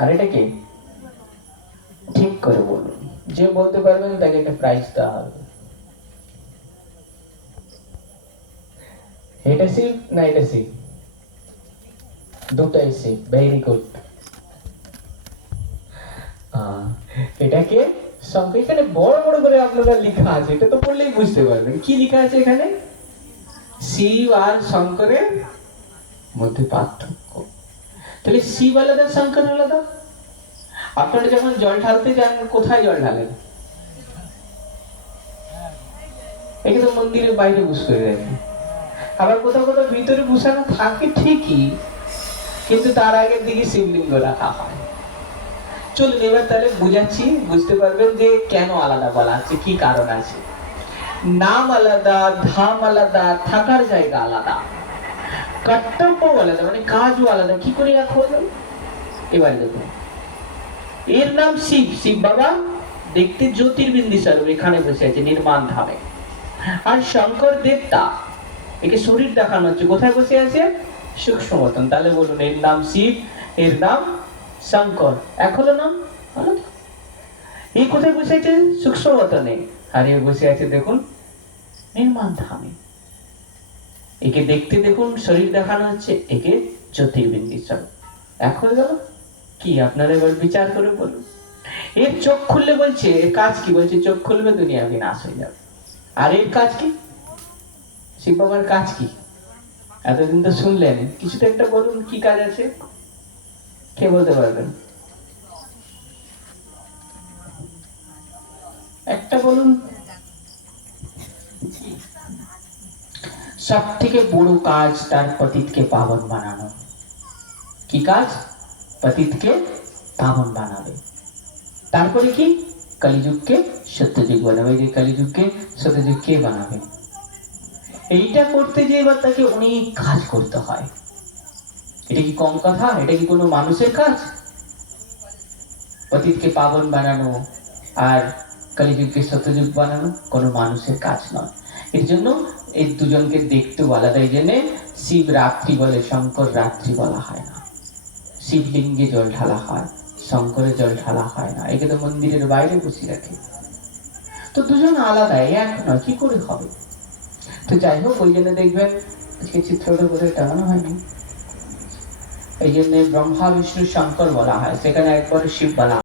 আর এটা কি? ঠিক করে বলুন, যে বলতে পারবেন তাকে একটা প্রাইজ দেওয়া হবে। এটা শিব না এটা শিব? দুটাই শিব, ভেরি গুড। এটাকে শঙ্খ, এখানে বড় বড় করে আপনারা লেখা আছে, এটা তো পড়লেই বুঝতে পারবেন কি লেখা আছে এখানে। শিব আর শঙ্করের মধ্যে পার্থক্য। তাহলে শিব আলাদা, শঙ্কর আলাদা। আপনারা যখন জল ঢালতে যান, কোথায় জল ঢালেন? একে তো মন্দিরের বাইরে বুঝ করে রাখে। আবার কোথাও কোথাও ভিতরে বসানো থাকে ঠিকই, কিন্তু তার আগের দিকে শিবলিঙ্গ রাখা হয়। চলুন এবার তাহলে বুঝাচ্ছি, বুঝতে পারবেন যে কেন আলাদা বলা আছে, কি কারণ আছে। নাম আলাদা, ধাম আলাদা, থাকার জায়গা আলাদা, কর্তব্য আলাদা, মানে কাজও আলাদা। কি করে এক হলো? এবারে দেখুন, এর নাম শিব, শিব বাবা দেখতে জ্যোতির্বিন্দু স্বরূপ এখানে বসে আছে নির্মাণ ধামে। আর শঙ্কর দেবতা, একে শরীর দেখানো হচ্ছে, কোথায় বসে আছে? সূক্ষ্ম মতন। তাহলে বলুন, এর নাম শিব, এর নাম শঙ্কর, এক হলো নাম। এই কোথায় বসে আছে? সূক্ষ্ম মতনে। আর এ বসে আছে দেখুন নির্মাণ ধামে। একে দেখতে দেখুন শরীর দেখানো হচ্ছে, একে জ্যোতির্বিন্দু স্বরূপ, এক হয়ে গেল। কি আপনারা এবার বিচার করে বলুন। এর চোখ খুললে বলছে, এর কাজ কি? বলছে চোখ খুলবে দুনিয়া বিনাশ হয়ে যাবে। আর এর কাজ কি? শিব বাবার কাজ কি? এতদিন তো শুনলেন, কিছু তো একটা বলুন, কি কাজ আছে? কে বলতে পারবেন? একটা বলুন। সব থেকে বড় কাজ তার পতিতকে পাবন বানানো। কি কাজ? পতিতকে পাবন বানাবে। তারপরে কি? কলিযুগকে সত্যযুগ বানাবে। যে কলিযুগকে সত্যযুগ কে বানাবে? এইটা করতে গিয়ে এবার তাকে অনেক কাজ করতে হয়। এটা কি কম কথা? এটা কি কোনো মানুষের কাজ? অতীতকে পাবন বানানো আর কলিযুগকে সত্যযুগ বানানো কোনো মানুষের কাজ নয়। এর জন্য এই দুজনকে দেখতেও আলাদা। এই জন্য শিব রাত্রি বলে, শঙ্কর রাত্রি বলা হয় না। শিবলিঙ্গে জল ঢালা হয়, শঙ্করে জল ঢালা হয় না। একে তো মন্দিরের বাইরে বসিয়ে রাখে। তো দুজন আলাদা, এক নয়, কি করে হবে? তো যাই হোক, ওই জন্য দেখবেন আজকে চিত্রটা বোধহয় টাঙানো হয়নি, এই জন্য ব্রহ্মা বিষ্ণু শঙ্কর বলা হয়, সেখানে একবার শিব বলা